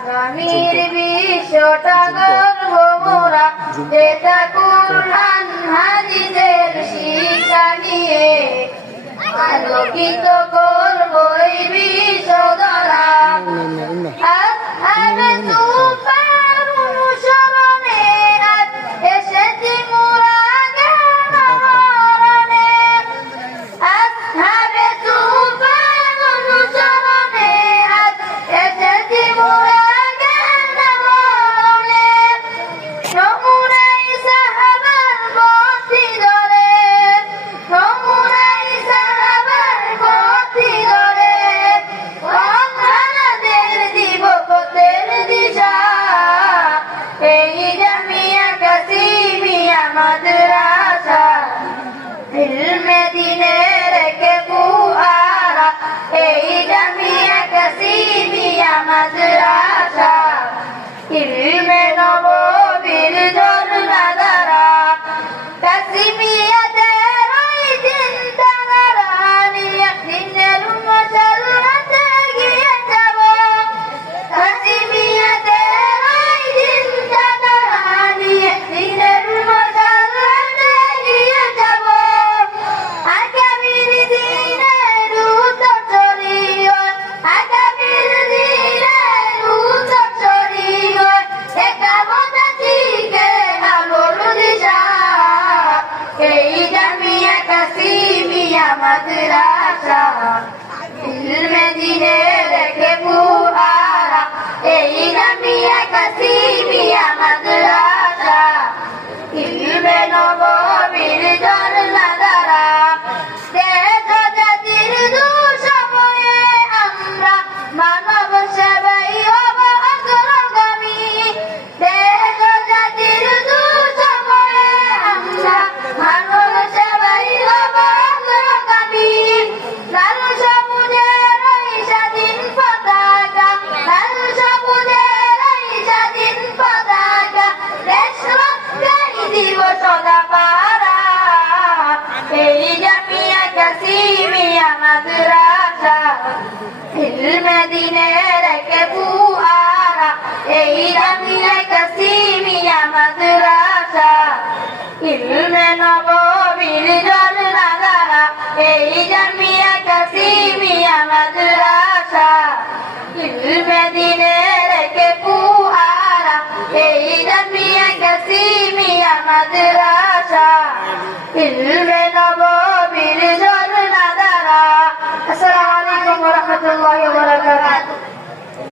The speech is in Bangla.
আগামীর বিশ্বটা গর্ব মোরা, যেটা কুরআন হাদিসের শিক্ষা নিয়ে আলোকিত করব এই বিশ্ব দ্বারা। আসহাবে সুফার অনুসরণে আজ এসেছি মোরা জ্ঞান আহরণে। আসহাবে সুফার অনুসরণে আজ এসেছি মোরা জ্ঞান আহরণে। নমুনাই সাহাবার পথি ধরে, নমুনাই সাহাবার পথি ধরে অন্ধারাদের দিব পথের দিশা। এই জামিয়া কাসিমিয়া মাদ্রাসা ইলমে দিনের কে ফুয়ারা। এই জামিয়া কাসিমিয়া মাদ্রাসা ইলমে নববীর ঝর্ণা ধারা। কাসিমিয়াতের ওই চিন্তাধারা নিয়ে দিনের মশালতে গিয়ে যাব। কাসিমিয়াতের ওই চিন্তাধারা নিয়ে দিনের মশালতে গিয়ে যাব। আগামীর দিনের উত্তরসূরি হই, আগামীর দিনের উত্তরসূরি হই দেখাবো জাতিকে আলোর দিশা। এই জামিয়া কাসিমিয়া মাদ্রাসা ইলমে দিনের কে ফুয়ারা। এই জামিয়া কাসিমিয়া মাদ্রাসা ইলমে নববীর ঝর্ণা ধারা। দেশ জাতির দুঃসময়ে আমরা মানব সেবাই হব অগ্রগামী। দেশ জাতির দুঃসময়ে আমরা মানব সেবাই হব অগ্রগামী। লাল সবুজের এই স্বাধীন পতাকা, লাল সবুজের এই স্বাধীন পতাকা দেশ রক্ষায় দিব সদা পারা। এই জামিয়া কাসিমিয়া মাদ্রাসা ইলমে দিনের কে ফুয়ারা। এই জামিয়া কাসিমিয়া মাদ্রাসা ইলমে নববীর ঝর্ণা ধারা। এই জামিয়া কাসিমিয়া মাদ্রাসা ইলমে দিনের কে ফুয়ারা। এই জামিয়া কাসিমিয়া মাদ্রাসা